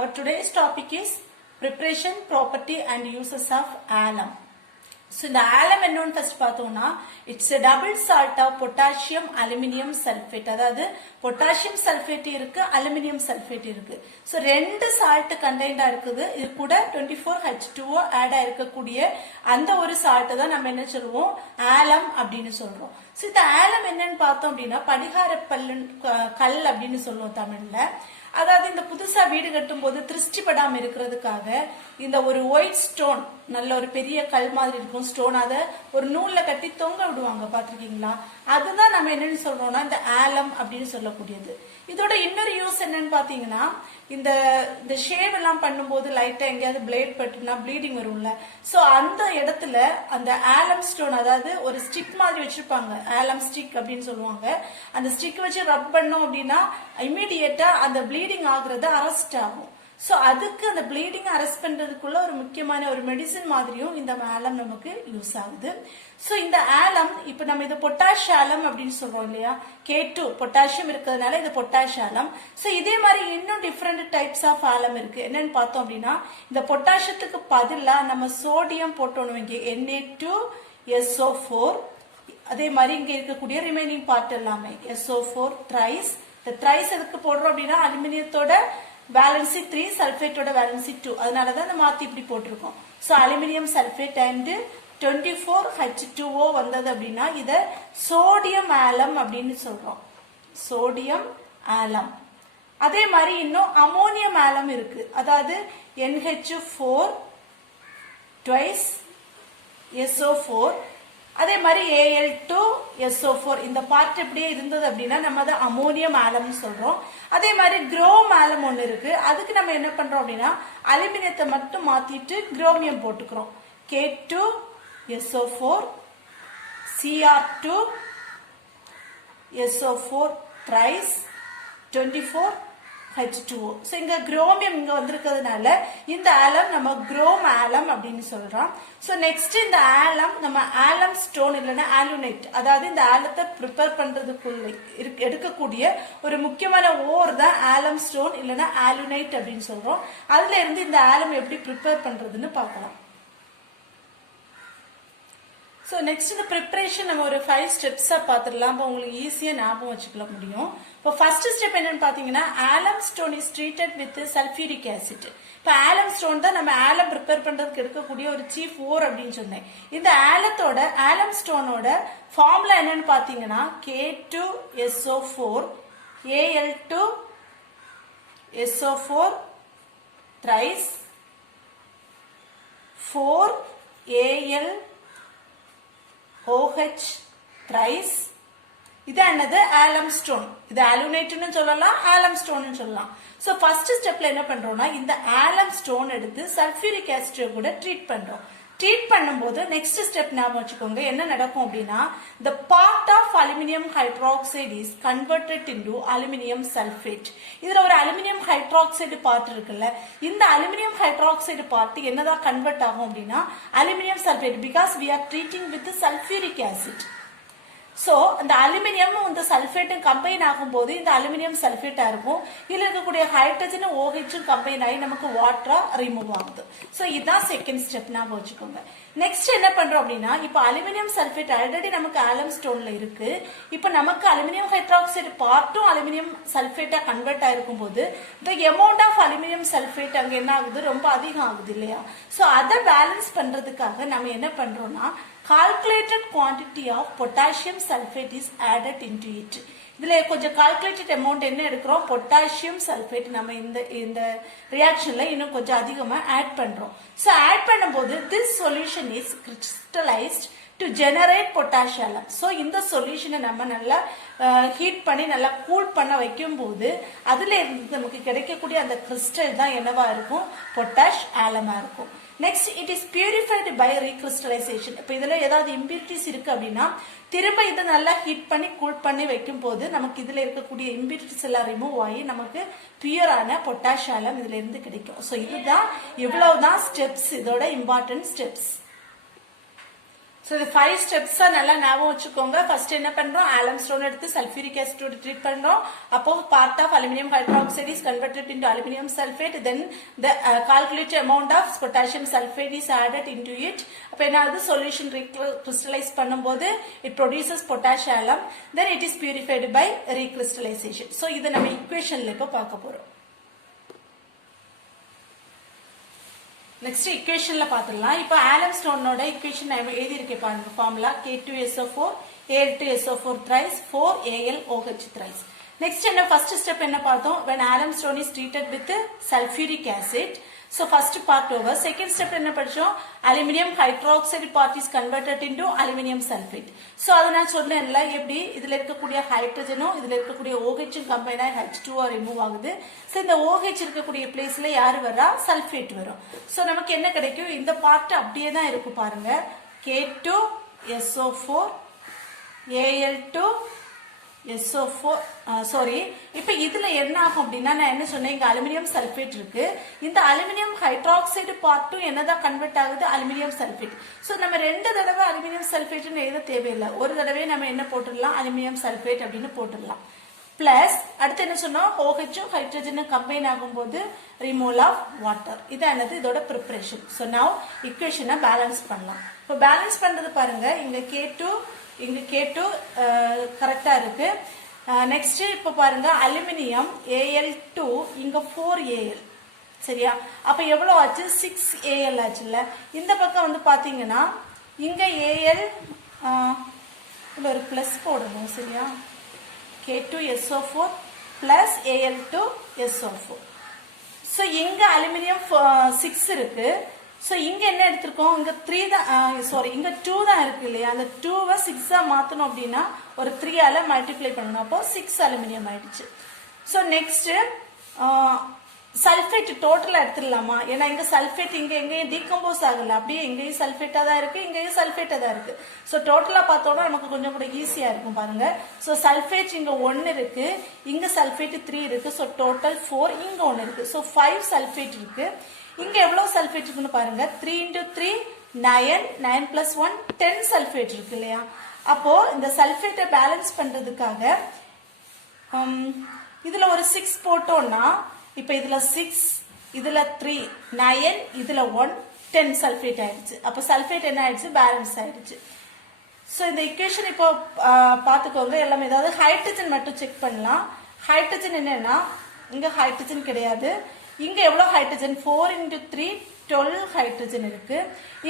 Our today's topic is preparation, property and uses of alum. So இந்த alum என்னன்னு first பார்த்தோம்னா it's a double salt of potassium aluminum sulfate. அதாவது potassium sulfate இருக்கு aluminum sulfate இருக்கு. So ரெண்டு salt contained இருக்குது. இது கூட 24H2O add ஆயிருக்கக்கூடிய அந்த ஒரு salt தான் நம்ம என்ன சொல்லுவோம் alum அப்படின்னு சொல்றோம். So இந்த alum என்னன்னு பார்த்தோம் அப்படின்னா படிகார கல் அப்படின்னு சொல்லுவோம் தமிழ்ல. அதாவது இந்த புதுசா வீடு கட்டும் போது திருஷ்டி படாம இருக்கிறதுக்காக இந்த ஒரு ஒயிட் ஸ்டோன் நல்ல ஒரு பெரிய கல் மாதிரி இருக்கும் ஸ்டோன் அதை ஒரு நூல்ல கட்டி தொங்க விடுவாங்க பாத்திருக்கீங்களா அதுதான் நம்ம என்னன்னு சொல்றோம்னா இந்த ஆலம் அப்படின்னு சொல்லக்கூடியது. இதோட இன்னொரு யூஸ் என்னன்னு பாத்தீங்கன்னா இந்த ஷேவ் எல்லாம் பண்ணும்போது லைட்டா எங்கேயாவது பிளேட் பட்டுனா ப்ளீடிங் வரும்ல சோ அந்த இடத்துல அந்த ஆலம் ஸ்டோன் அதாவது ஒரு ஸ்டிக் மாதிரி வச்சிருப்பாங்க ஆலம் ஸ்டிக் அப்படின்னு சொல்லுவாங்க அந்த ஸ்டிக் வச்சு ரப் பண்ணோம் அப்படின்னா இமீடியட்டா அந்த ப்ளீடிங் ஆகுறது அரெஸ்ட் ஆகும். சோ அதுக்கு அந்த ப்ளீடிங் அரெஸ்ட் பண்றதுக்குள்ள ஒரு முக்கியமான ஒரு மெடிசின் மாதிரியும் இந்த ஆலம் நமக்கு யூஸ் ஆகுது. சோ இந்த ஆலம் இப்ப நம்ம இது பொட்டாஷ் ஆலம் அப்படின்னு சொல்றோம் இல்லையா K2 பொட்டாசியம் இருக்கிறதுனால இது பொட்டாஷ் ஆலம். சோ இதே மாதிரி இன்னும் டிஃப்ரெண்ட் டைப்ஸ் ஆஃப் ஆலம் இருக்கு. என்னன்னு பார்த்தோம் அப்படின்னா இந்த பொட்டாசியத்துக்கு பதிலா நம்ம சோடியம் போட்டோம் Na2SO4 அதே மாதிரி இங்க இருக்கக்கூடிய ரிமைனிங் பார்ட் எல்லாமே SO4 த்ரைஸ். இந்த த்ரைஸ் எதுக்கு போடுறோம் அப்படின்னா அலுமினியத்தோட வேலன்சி 3 சல்பேட்டோட வேலன்சி 2 அதனாலதான் இந்த மாத்தி இப்படி போட்டிருக்கோம். So aluminium sulphate and 24H2O வந்தது அப்படின்னா இத சோடியம் ஆலம் அப்படின்னு சொல்றோம் சோடியம் ஆலம். அதே மாதிரி இன்னும் அமோனியம் ஆலம் இருக்கு அதாவது NH4 twice SO4 அதே மாதிரி Al2SO4 இந்த பார்ட் இப்படியே இருந்தது அப்படின்னா நம்ம அதை அமோனியம் ஆலம்னு சொல்றோம். அதே மாதிரி குரோம் ஆலம் ஒன்று இருக்கு அதுக்கு நம்ம என்ன பண்றோம் அப்படின்னா அலுமினியத்தை மட்டும் மாத்திட்டு குரோமியம் போட்டுக்கிறோம் K2SO4 Cr2SO4 thrice 24H2O. So இங்க குரோமியம் இங்க வந்திருக்கிறதுனால இந்த ஆலம் நம்ம குரோம் ஆலம் அப்படின்னு சொல்றோம். சோ நெக்ஸ்ட் இந்த ஆலம் நம்ம ஆலம் ஸ்டோன் இல்லைன்னா ஆலுனைட் அதாவது இந்த ஆலத்தை ப்ரிப்பேர் பண்றதுக்குள்ள எடுக்கக்கூடிய ஒரு முக்கியமான ஓர் தான் ஆலம் ஸ்டோன் இல்லைன்னா ஆலுனைட் அப்படின்னு சொல்றோம். அதுல இருந்து இந்த ஆலம் எப்படி ப்ரிப்பேர் பண்றதுன்னு பார்க்கலாம். ஸோ நெக்ஸ்ட் இந்த ப்ரிப்பரேஷன் நம்ம ஒரு 5 ஸ்டெப்ஸா பார்த்துடலாம். இப்போ உங்களுக்கு ஈஸியா ஞாபகம் வச்சுக்கல முடியும். இப்போ ஃபர்ஸ்ட் ஸ்டெப் என்னன்னு பாத்தீங்கன்னா alum stone is treated with sulphuric acid. இப்போ ஆலம் ஸ்டோன் தான் நம்ம ஆலம் ப்ரிப்பேர் பண்றதுக்கு எடுக்கக்கூடிய ஒரு சீஃப் ஓர் அப்படின்னு சொன்னேன். இந்த ஆலம் ஸ்டோனோட ஃபார்முலா என்னன்னு பாத்தீங்கன்னா K2SO4 Al2SO4 thrice 4Al thrice இது என்னது ஆலம் ஸ்டோன். இது அலுனைட்னு சொல்லலாம் ஆலம் ஸ்டோன் சொல்லலாம். சோ ஃபர்ஸ்ட் ஸ்டெப்ல என்ன பண்றோம்னா இந்த ஆலம் ஸ்டோன் எடுத்து சல்ஃபியூரிக் ஆசிட் கூட ட்ரீட் பண்றோம். ட்ரீட் பண்ணும்போது நெக்ஸ்ட் ஸ்டெப் ஞாபகம் வச்சுக்கோங்க என்ன நடக்கும் அப்படின்னா the part of aluminum hydroxide is converted into aluminum sulfate. இதுல ஒரு அலுமினியம் ஹைட்ராக்சைடு பார்ட் இருக்குல்ல இந்த அலுமினியம் ஹைட்ராக்சைடு பார்ட் என்னதான் கன்வெர்ட் ஆகும் அப்படின்னா aluminium sulphate because we are treating with sulfuric acid. So அந்த அலுமினியமும் இந்த சல்பேட்டும் கம்பைன் ஆகும் போது இந்த அலுமினியம் சல்பேட்டா இருக்கும். இதுல இருக்கக்கூடிய ஹைட்ரஜனும் OHும் கம்பைன் ஆகி நமக்கு வாட்டரா ரிமூவ் ஆகுது. சோ இதுதான் செகண்ட் ஸ்டெப் ஞாபகம் வச்சுக்கோங்க. நெக்ஸ்ட் என்ன பண்றோம் அப்படின்னா இப்ப அலுமினியம் சல்பேட் ஆல்ரெடி நமக்கு ஆலம் ஸ்டோன்ல இருக்கு. இப்ப நமக்கு அலுமினியம் ஹைட்ராக்சைடு பார்ட்டும் அலுமினியம் சல்பேட்டா கன்வெர்ட் ஆயிருக்கும் போது the amount of aluminum sulfate அங்க என்ன ஆகுது ரொம்ப அதிகம் ஆகுது இல்லையா. சோ அதை பேலன்ஸ் பண்றதுக்காக நம்ம என்ன பண்றோம்னா calculated quantity of potassium sulfate is added into it. இதுல கொஞ்சம் கால்குலேட்டட் அமௌண்ட் என்ன எடுக்கிறோம் பொட்டாசியம் சல்பேட் நம்ம இந்த ரியாக்ஷன்ல இன்னும் கொஞ்சம் அதிகமா ஆட் பண்றோம். சோ ஆட் பண்ணும்போது this solution is crystallized to generate potash alam. So இந்த சொல்யூஷனை நம்ம நல்லா ஹீட் பண்ணி நல்லா கூல் பண்ண வைக்கும் போது அதுல இருந்து நமக்கு கிடைக்கக்கூடிய அந்த கிறிஸ்டல் தான் என்னவா இருக்கும் பொட்டாஷ் ஆலமா இருக்கும். Next it is purified by recrystallization. இப்போ இதுல ஏதாவது இம்பியூரிட்டிஸ் இருக்கு அப்படின்னா திரும்ப இதை நல்லா ஹீட் பண்ணி கூல் பண்ணி வைக்கும் போது நமக்கு இதுல இருக்கக்கூடிய இம்பியூரிட்டிஸ் எல்லாம் ரிமூவ் ஆகி நமக்கு பியூரான பொட்டாஷ் ஆலம் இதுல இருந்து கிடைக்கும். ஸோ இதுதான் இவ்வளவுதான் ஸ்டெப்ஸ் இதோட important steps. So the 5 steps நல்லா ஞாபகம் வச்சுக்கோங்க. ஃபர்ஸ்ட் என்ன பண்றோம், ஆலம் ஸ்டோன் எடுத்து சல்ஃபியூரிக் ஆசிட் ட்ரீட் பண்றோம். அப்போ part of aluminum hydroxide is converted into aluminum sulfate. Then the calculated amount of potassium sulfate is added into it. அப்ப என்ன ஆகுது, solution recrystallize பண்ணும்போது it produces potash alum. Then it is purified by recrystallization. So இத நம்ம equationல இப்ப பார்க்க போறோம். Next equation la paathalam. Ipo alum stone oda equation எழுதி இருக்கேன் பாருங்க. formula K2SO4 Al2SO4 thrice 4AlOH thrice. Next என்ன first step என்ன பார்த்தோம், when alum stone is treated with sulfuric acid. So first part over. Second step என்ன படிச்சோம், aluminium hydroxide part is converted into aluminium sulfate. So அத நான் சொன்னேன்ல, எப்படி இதுல இருக்கக்கூடிய ஹைட்ரஜனும் இதுல இருக்கக்கூடிய OH கம்பைன் ஆகி H2O ரிமூவ் ஆகுது. சோ இந்த OH இருக்கக்கூடிய பிளேஸ்ல யாரு வரா, சல்ஃபேட் வரும். சோ நமக்கு என்ன கிடைக்கும், இந்த பார்ட் அப்படியே தான் இருக்கு பாருங்க. K2SO4 Al2 SO4 sorry. இப்போ இதுல என்ன ஆகும் அப்படின்னா, நான் என்ன சொன்னேன், இங்க அலுமினியம் சல்ஃபேட் இருக்கு. இந்த அலுமினியம் ஹைட்ராக்சைடு பார்ட்டும் என்னதான் கன்வெர்ட் ஆகுது, அலுமினியம் சல்ஃபேட். சோ நம்ம 2 தடவை அலுமினியம் சல்ஃபேட்னு எழுத தேவையில்லை. ஒரு தடவை நம்ம என்ன போட்டுடலாம், அலுமினியம் சல்ஃபேட் அப்படின்னு போட்டுடலாம். பிளஸ் அடுத்து என்ன சொன்னோம், OH ஹைட்ரஜனும் கம்பைன் ஆகும்போது ரிமூவல் ஆஃப் வாட்டர். இதானது இதோட ப்ரிப்பரேஷன். ஸோ நவ் இக்குவேஷனை பேலன்ஸ் பண்ணலாம். இப்போ பேலன்ஸ் பண்றது பாருங்க, இங்க K2 கரெக்டா இருக்கு. நெக்ஸ்ட் இப்ப பாருங்க, அலுமினியம் Al2 இங்க 4Al சரியா. அப்ப எவ்வளவு ஆச்சு, 6Al ஆச்சுல்ல. இந்த பக்கம் வந்து பாத்தீங்கன்னா இங்க Al ஒரு பிளஸ் போடணும் சரியா. K2SO4 plus Al2SO4. So இங்க அலுமினியம் 6 இருக்கு. So இங்க என்ன எடுத்திருக்கோம், இங்க 3 தான், சாரி இங்க 2 தான் இருக்கு இல்லையா. அந்த 2வை 6 மாத்தணும் அப்படின்னா ஒரு 3 ஆல மல்டிப்ளை பண்ணணும். அப்போ 6 அலுமினியம் ஆயிடுச்சு. ஸோ நெக்ஸ்ட் சல்ஃபேட் டோட்டலா எடுத்துடலாமா, ஏன்னா இங்க சல்ஃபேட் இங்க எங்கேயும் டீகம்போஸ் ஆகல, அப்படியே எங்கேயும் சல்ஃபேட்டா தான் இருக்கு, இங்கேயும் சல்ஃபேட்டா தான் இருக்கு. ஸோ டோட்டலா பார்த்தோம்னா நமக்கு கொஞ்சம் கூட ஈஸியா இருக்கும் பாருங்க. ஸோ சல்ஃபேட் இங்க 1 இருக்கு, இங்க சல்ஃபேட் 3 இருக்கு. ஸோ டோட்டல் 4, இங்க 1 இருக்கு. ஸோ 5 சல்ஃபேட் இருக்கு. இங்க எவ்வளவு சல்ஃபேட் இருக்குன்னு பாருங்க, 3 into 3 9, 9 plus 1 10 சல்ஃபேட் இருக்கு இல்லையா. அப்போ இந்த சல்ஃபேட்டை பேலன்ஸ் பண்றதுக்காக இதுல ஒரு 6 போட்டோம்னா, இப்ப இதுல 6 இதுல 3 9 இதுல 1 10 சல்ஃபேட் ஆயிடுச்சு. அப்ப சல்ஃபேட் என்ன ஆயிடுச்சு, பேலன்ஸ் ஆயிடுச்சு. சோ இந்த ஈக்குவேஷன் இப்போ பாத்துக்கோங்க எல்லாமே. ஏதாவது ஹைட்ரஜன் மட்டும் செக் பண்ணலாம். ஹைட்ரஜன் என்னன்னா, இங்க ஹைட்ரஜன் கிடையாது. இங்க எவ்வளவு ஹைட்ரஜன், 4 into 3 12 ஹைட்ரஜன் இருக்கு.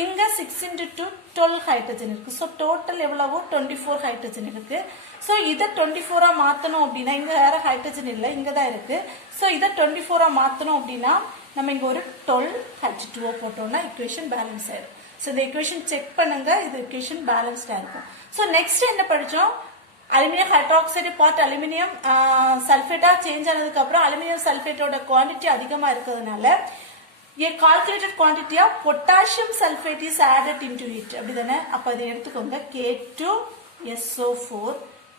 இங்க 6 into 2 12 ஹைட்ரஜன் இருக்கு. சோ டோட்டல் எவ்வளவு, 24 ஹைட்ரஜன் இருக்கு. சோ இத 24 மாத்தணும் அப்படின்னா, இங்க வேற ஹைட்ரஜன் இல்ல, இங்க தான் இருக்கு. சோ இத 24 மாத்தணும் அப்படின்னா நம்ம இங்க ஒரு 12 H2O போட்டோம்னா ஈக்குவேஷன் பேலன்ஸ் ஆயிடும். சோ இந்த ஈக்குவேஷன் செக் பண்ணுங்க, இது ஈக்குவேஷன் பேலன்ஸ்டா இருக்கும். சோ நெக்ஸ்ட் என்ன படிச்சோம், அலுமினியம் ஹைட்ராக்சைடு பார்ட் அலுமினியம் சல்ஃபேட்டா சேஞ்ச் ஆனதுக்கு அப்புறம் அலுமினியம் சல்ஃபேட்டோட குவாண்டிட்டி அதிகமா இருக்கிறதுனால a calculated quantity of potassium sulfate is added into it அப்படிதானே. அப்ப இதை எடுத்துக்கோங்க, K2SO4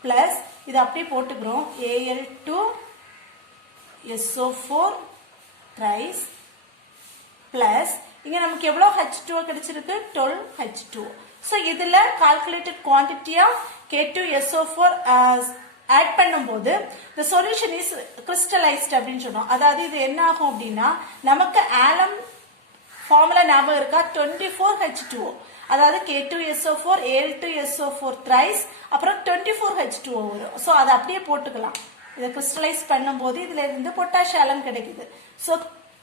plus இது அப்படியே போட்டுக்கிறோம், Al2SO4 thrice plus இங்க நமக்கு எவ்வளவு H2O கிடைச்சிருக்கு, 12 H2O. So இதுல calculated quantity of K2SO4 add பண்ணும்போது the solution is crystallized அப்படின்னு சொன்னோம். அதாவது இது என்ன ஆகும் அப்படின்னா, நமக்கு ஆலம் ஃபார்முலா ஞாபகம் இருக்கா, 24 H2O. அதாவது K2SO4 Al2SO4 thrice அப்புறம் 24 H2O வரும். ஸோ அதை அப்படியே போட்டுக்கலாம். இதை கிறிஸ்டலைஸ் பண்ணும்போது இதுல இருந்து பொட்டாஷ் ஆலம் கிடைக்குது. ஸோ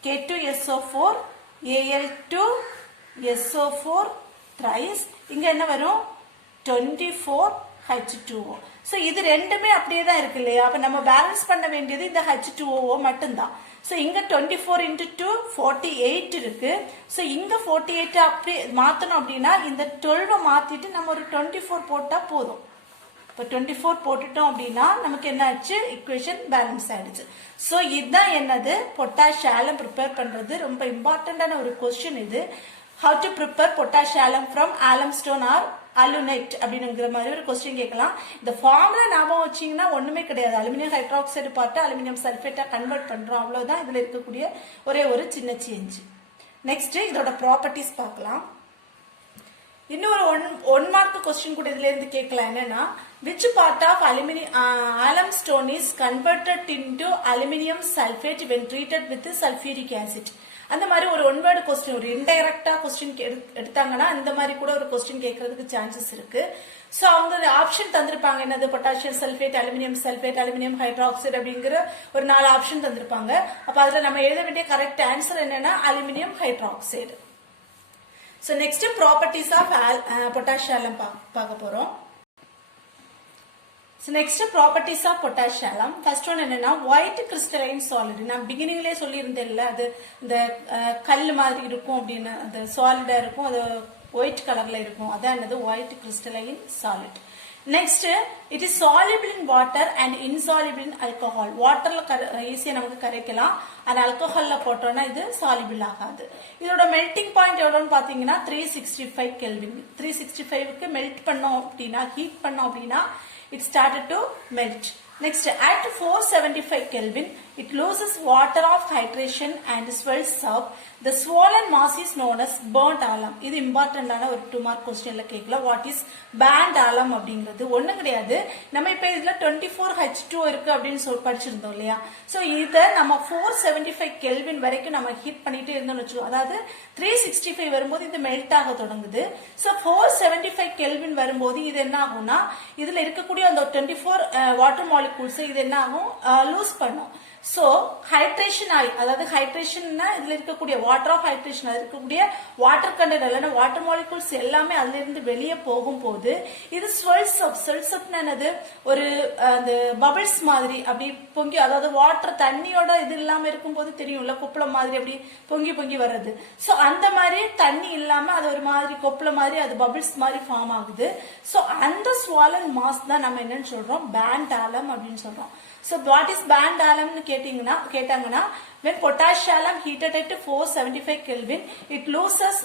K2SO4 Al2SO4 thrice இங்க என்ன வரும், 24 H2O. சோ இது ரெண்டுமே அப்படியே தான் இருக்கு இல்லையா. அப்ப நம்ம பேலன்ஸ் பண்ண வேண்டியது இந்த H2O மட்டும்தான். சோ இங்க 24 into 2 48 இருக்கு. சோ இங்க 48 அப்படியே மாத்தணும் அப்படின்னா இந்த 12 மாத்திட்டு நம்ம ஒரு 24 போட்டா போதும். இப்ப 24 போட்டுட்டோம் அப்படின்னா நமக்கு என்ன ஆச்சு, ஈக்குவேஷன் பேலன்ஸ் ஆயிடுச்சு. சோ இதுதான் என்னது, பொட்டாஷ் ஆலம் ப்ரிப்பேர் பண்றது ரொம்ப இம்பார்ட்டன்டான ஒரு கொஸ்டின் இது. How to prepare potash alum from alum stone or alunite அப்படிங்கிற மாதிரி ஒரு கொஸ்டின் கேட்கலாம். இந்த ஃபார்முலா ஞாபகம் வச்சீங்கன்னா ஒண்ணுமே கிடையாது. அலுமினியம் ஹைட்ராக்சைடு பார்த்து அலுமினியம் சல்ஃபேட்டா கன்வெர்ட் பண்றோம், அவ்வளவுதான் இதுல இருக்கக்கூடிய ஒரே ஒரு சின்ன சேஞ்ச். நெக்ஸ்ட் இதோட ப்ராப்பர்ட்டிஸ் பார்க்கலாம். இன்னொரு ஒன் மார்க் கொஸ்டின் கூட இதுல இருந்து கேட்கலாம். என்னன்னா, which part of alum stone is converted into aluminium sulfate when treated with sulfuric acid? அந்த மாதிரி ஒரு ஒன் வேர்டு கொஸ்டின், ஒரு இன்டைரக்டா கொஸ்டின் எடுத்தாங்கன்னா இந்த மாதிரி கூட ஒரு கொஸ்டின் கேட்கறதுக்கு சான்சஸ் இருக்கு. சோ அவங்க ஆப்ஷன் தந்திருப்பாங்க. என்னது, potassium sulphate, aluminium sulphate, aluminium hydroxide அப்படிங்கிற ஒரு 4 ஆப்ஷன் தந்திருப்பாங்க. அப்ப அதுல நம்ம எழுத வேண்டிய கரெக்ட் ஆன்சர் என்னன்னா aluminium hydroxide. So next properties of potassium பார்க்க போறோம். So next properties of potassium. First one என்னன்னா white crystalline solid. நான் beginningலயே சொல்லியிருந்தேன்ல, அது இந்த கல் மாதிரி இருக்கும் அப்படின்னு, அது சாலிடா இருக்கும், அது ஒயிட் கலர்ல இருக்கும், அதான் என்னது white crystalline solid. Next, it is soluble in water and insoluble in alcohol. Waterல ஈஸியா நமக்கு கரைக்கலாம், and alcoholல போட்டோம்னா இது soluble ஆகாது. இதோட melting point எவ்வளவுன்னு பாத்தீங்கன்னா 365 Kelvin. 365க்கு மெல்ட் பண்ணோம் அப்படின்னா, ஹீட் பண்ணோம் அப்படின்னா it started to melt. Next, at 475 Kelvin, it loses water of hydration and swells up. The swollen mass is known as burnt alum. இது இம்பார்ட்டன்ட் ஆன ஒரு 2 மார்க் क्वेश्चनல கேட்கலாம். வாட் இஸ் burnt alum அப்படிங்கிறது ஒண்ணு கிடையாது. நம்ம இப்ப இதுல 24H2 இருக்கு அப்படின்னு படிச்சிருந்தோம் இல்லையா? சோ இத நம்ம 475 கெல்வின் வரைக்கும் நம்ம ஹீட் பண்ணிட்டே இருந்தோம்னு வெச்சுக்கோ. அதாவது 365 வரும்போது இது மெல்ட் ஆக தொடங்குது. சோ 475 கெல்வின் வரும்போது இது என்ன ஆகும்னா, இதுல இருக்கக்கூடிய அந்த 24 வாட்டர் மாலிகூல்ஸ் இது என்ன ஆகும், லூஸ் பண்ணும். சோ ஹைட்ரேஷன் ஆகி, அதாவது ஹைட்ரேஷன்னா இதுல இருக்கக்கூடிய வாட்டர் ஆஃப் ஹைட்ரேஷன், அது இருக்கக்கூடிய வாட்டர் கண்டென்ட் இல்லைன்னா வாட்டர் மாலிகூல்ஸ் எல்லாமே அதுல இருந்து வெளியே போகும் போது இது ஸ்வெல்ஸ் அப் என்னது, ஒரு அந்த பபிள்ஸ் மாதிரி அப்படி பொங்கி, அதாவது வாட்டர் தண்ணியோட இது இல்லாம இருக்கும்போது தெரியும்ல, கொப்பளம் மாதிரி அப்படி பொங்கி பொங்கி வர்றது. சோ அந்த மாதிரி தண்ணி இல்லாம அது ஒரு மாதிரி கொப்பளம் மாதிரி, அது பபிள்ஸ் மாதிரி ஃபார்ம் ஆகுது. சோ அந்த ஸ்வாலன் மாஸ் தான் நம்ம என்னன்னு சொல்றோம், burnt alum அப்படின்னு சொல்றோம். So what is burnt alum னு கேட்டாங்கன்னா when potassium heated at 475 Kelvin, it loses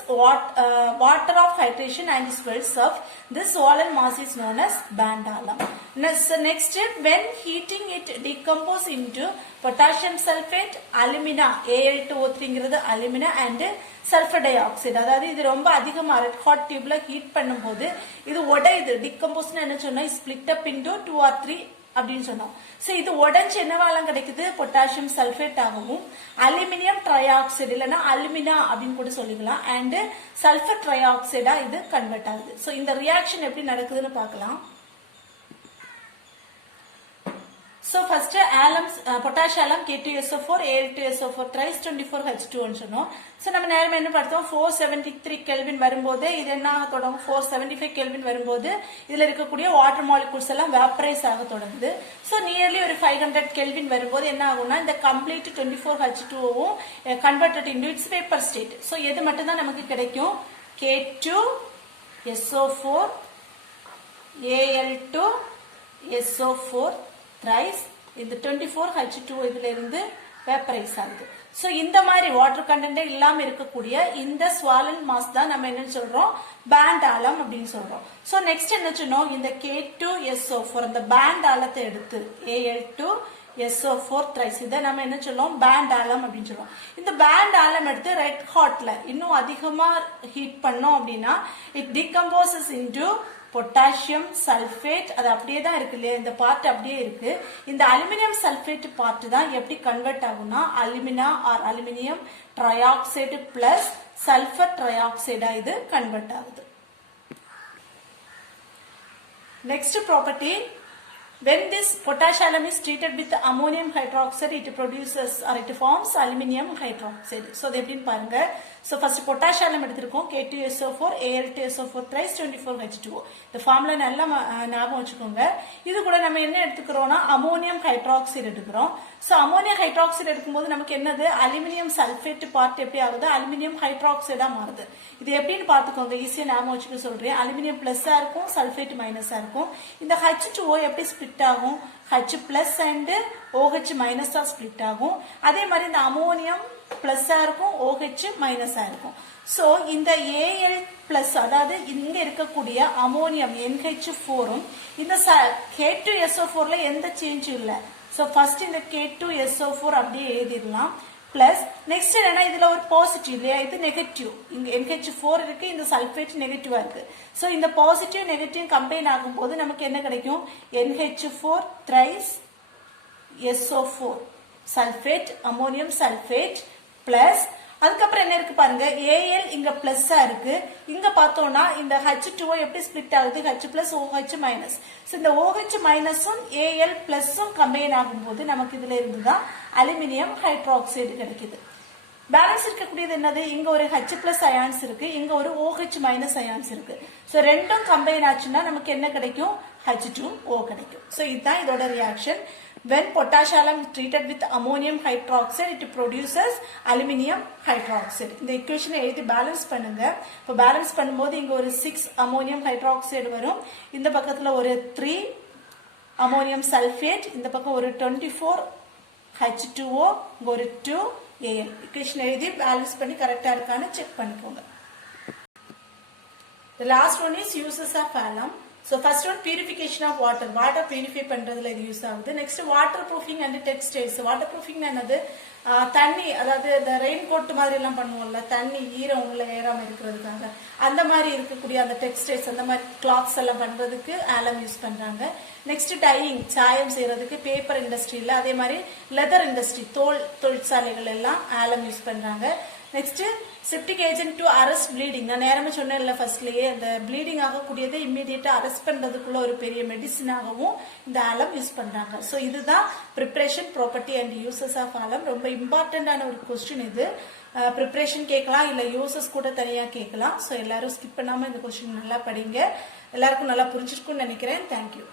water of hydration and swells up. This swollen mass is known as burnt alum. Next, when heating it decompose into potassium sulfate, alumina, Al2O3ங்கிறது alumina and sulfur dioxide. அதாவது இது ரொம்ப அதிகமா red hot டியூப்ல heat பண்ணும்போது இது உடையுது. டிகம்போஸ்னா என்ன சொன்னா, split up into 2 or 3 அப்படின்னு சொன்னோம். சோ இது உடஞ்சு என்னவாலாம் கிடைக்குது, பொட்டாசியம் சல்பேட் ஆகவும் அலுமினியம் ட்ரைஆக்சைடு இல்லைன்னா அலுமினா அப்படின்னு கூட சொல்லிக்கலாம், அண்ட் சல்பர் ட்ரைஆக்சைடா இது கன்வெர்ட் ஆகுது. சோ இந்த ரியாக்ஷன் எப்படி நடக்குதுன்னு பார்க்கலாம். So first potassium K2SO4 Al2SO4 thrice 24H2 ன்னு சொன்னோம். சோ நம்ம நேரமா என்ன பார்த்தோம், 473 கெல்வின் வரும்போது இது என்ன ஆக தொடங்கும், 475 கெல்வின் வரும்போது இதுல இருக்கக்கூடிய வாட்டர் மாலிகூல்ஸ் எல்லாம் வேப்பரைஸ் ஆக தொடங்குது. சோ நியர்லி ஒரு 500 கெல்வின் வரும்போது என்ன ஆகும்னா, இந்த கம்ப்ளீட் 24H2வும் converted into its vapour state. So எது மட்டும் தான் நமக்கு கிடைக்கும், K2SO4 Al2SO4 thrice இந்த 24H2 இதுல இருந்து வேப்பரைஸ் ஆகுது. சோ இந்த மாதிரி வாட்டர் கண்டென்ட் இல்லாம இருக்கக்கூடிய இந்த ஸ்வாலன் மாஸ் தான் நம்ம என்ன சொல்றோம், burnt alum அப்படின்னு சொல்றோம். சோ நெக்ஸ்ட் என்ன சொன்னோம், இந்த K2SO4 அந்த burnt alum எடுத்து Al2SO4 thrice இதை நம்ம என்ன சொல்லுவோம், burnt alum அப்படின்னு சொல்லுவோம். இந்த burnt alum எடுத்து ரெட் ஹாட்ல இன்னும் அதிகமா ஹீட் பண்ணோம் அப்படின்னா it decomposes into potassium sulphate. அது அப்படியே தான் இருக்கு இல்லையா, இந்த பார்ட் அப்படியே இருக்கு. இந்த அலுமினியம் சல்பேட் பார்ட் தான் எப்படி கன்வெர்ட் ஆகும்னா alumina or aluminium trioxide plus sulphur ட்ரைஆக்சைடா இது கன்வெர்ட் ஆகுது. Next property, when this potassium is treated with ammonium hydroxide, it produces or it forms aluminium hydroxide. So அது எப்படின்னு பாருங்க. So first potassium எடுத்திருக்கோம், K2SO4 Al2SO4 thrice 24H2O. இந்த formula நல்லா ஞாபகம் வச்சுக்கோங்க. இது கூட நம்ம என்ன எடுத்துக்கிறோம்னா அமோனியம் ஹைட்ராக்சைடு எடுக்கிறோம். சோ அமோனியம் ஹைட்ராக்சைடு எடுக்கும்போது நமக்கு என்னது, அலுமினியம் சல்பேட் பார்ட் எப்படி ஆகுது, அலுமினியம் ஹைட்ராக்சைடா மாறுது. இது எப்படின்னு பாத்துக்கோங்க, ஈஸியா ஞாபகம் வச்சுக்க சொல்றேன். அலுமினியம் பிளஸ்ஸா இருக்கும், சல்பேட் மைனஸா இருக்கும். இந்த H2O எப்படி ஸ்பிளிட் ஆகும், H பிளஸ் அண்ட் OH மைனஸா ஸ்பிளிட் ஆகும். அதே மாதிரி இந்த அமோனியம் பிளஸ்ஸா இருக்கும், OH மைனஸா இருக்கும். சோ இந்த Al பிளஸ், அதாவது இங்க இருக்கக்கூடிய அமோனியம் NH4ம் இந்த K2SO4ல எந்த சேஞ்சும் இல்ல. சோ ஃபர்ஸ்ட் இந்த K2SO4 அப்படியே எழுதிடலாம். பிளஸ் நெக்ஸ்ட் என்னன்னா இதுல ஒரு பாசிட்டிவ் இல்லையா, இது நெகட்டிவ். இங்க NH4 இருக்கு, இந்த சல்பேட் நெகட்டிவா இருக்கு. சோ இந்த பாசிட்டிவ் நெகட்டிவ் கம்பைன் ஆகும்போது நமக்கு என்ன கிடைக்கும், NH4 thrice SO4 sulphate, ammonium sulphate plus அதுக்கப்புறம் என்ன இருக்கு பாருங்க, Al இங்க பிளஸ்ஸா இருக்கு. இங்க பார்த்தோம்னா இந்த H2O எப்படி ஸ்பிளிட் ஆகுது, H பிளஸ் OH மைனஸ். இந்த OH மைனஸும் Al பிளஸும் கம்பைன் ஆகும்போது நமக்கு இதுல இருந்துதான் அலுமினியம் ஹைட்ராக்சைடு கிடைக்குது. பேலன்ஸ் இருக்கக்கூடியது என்னது, இங்க ஒரு H பிளஸ் அயான்ஸ் இருக்கு, இங்க ஒரு OH மைனஸ் அயான்ஸ் இருக்கு. சோ ரெண்டும் கம்பைன் ஆச்சுன்னா நமக்கு என்ன கிடைக்கும், H2O கிடைக்கும். சோ இதுதான் இதோட reaction. When potash alum treated with ammonium hydroxide, it produces aluminium hydroxide. இந்த equation எழுதி பேலன்ஸ் பண்ணுங்க. இப்போ பேலன்ஸ் பண்ணும்போது இங்க ஒரு 6 அமோனியம் ஹைட்ராக்சைடு வரும், இந்த பக்கத்துல ஒரு 3 அமோனியம் சல்பேட், இந்த பக்கம் ஒரு 24 H2O, இங்க ஒரு 2 Al. equation எழுதி பேலன்ஸ் பண்ணி கரெக்டா இருக்கான்னு செக் பண்ணிக்கோங்க. The last one is uses of alum. So first one, purification of water. Water purify பண்றதுல இது யூஸ் ஆகுது. Next, waterproofing and textiles. Waterproofing என்னது, தண்ணி, அதாவது இந்த ரெயின் கோட் மாதிரி எல்லாம் பண்ணுவோம்ல, தண்ணி ஈரம் உள்ள ஏறாம இருக்கிறதுக்காக அந்த மாதிரி இருக்கக்கூடிய அந்த டெக்ஸ்டைல்ஸ், அந்த மாதிரி கிளாத்ஸ் எல்லாம் பண்றதுக்கு ஆலம் யூஸ் பண்றாங்க. நெக்ஸ்ட் டையிங், சாயம் செய்யறதுக்கு பேப்பர் இண்டஸ்ட்ரியில, அதே மாதிரி லெதர் இண்டஸ்ட்ரி, தோல் தொழிற்சாலைகள் எல்லாம் ஆலம் யூஸ் பண்றாங்க. Next septic agent to arrest bleeding. நான் நேரமே சொன்னேன்ல ஃபர்ஸ்ட்லயே, அந்த ப்ளீடிங் ஆகக்கூடியதை இம்மீடியட்டா அரெஸ்ட் பண்றதுக்குள்ள ஒரு பெரிய மெடிசினாகவும் இந்த ஆலம் யூஸ் பண்றாங்க. ஸோ இதுதான் preparation, property and uses of alum. ரொம்ப இம்பார்ட்டன்டான ஒரு கொஸ்டின் இது. ப்ரிப்ரேஷன் கேட்கலாம், இல்ல யூசஸ் கூட தனியா கேட்கலாம். ஸோ எல்லாரும் ஸ்கிப் பண்ணாம இந்த கொஸ்டின் நல்லா படிங்க. எல்லாருக்கும் நல்லா புரிஞ்சிருக்கும்னு நினைக்கிறேன். தேங்க்யூ.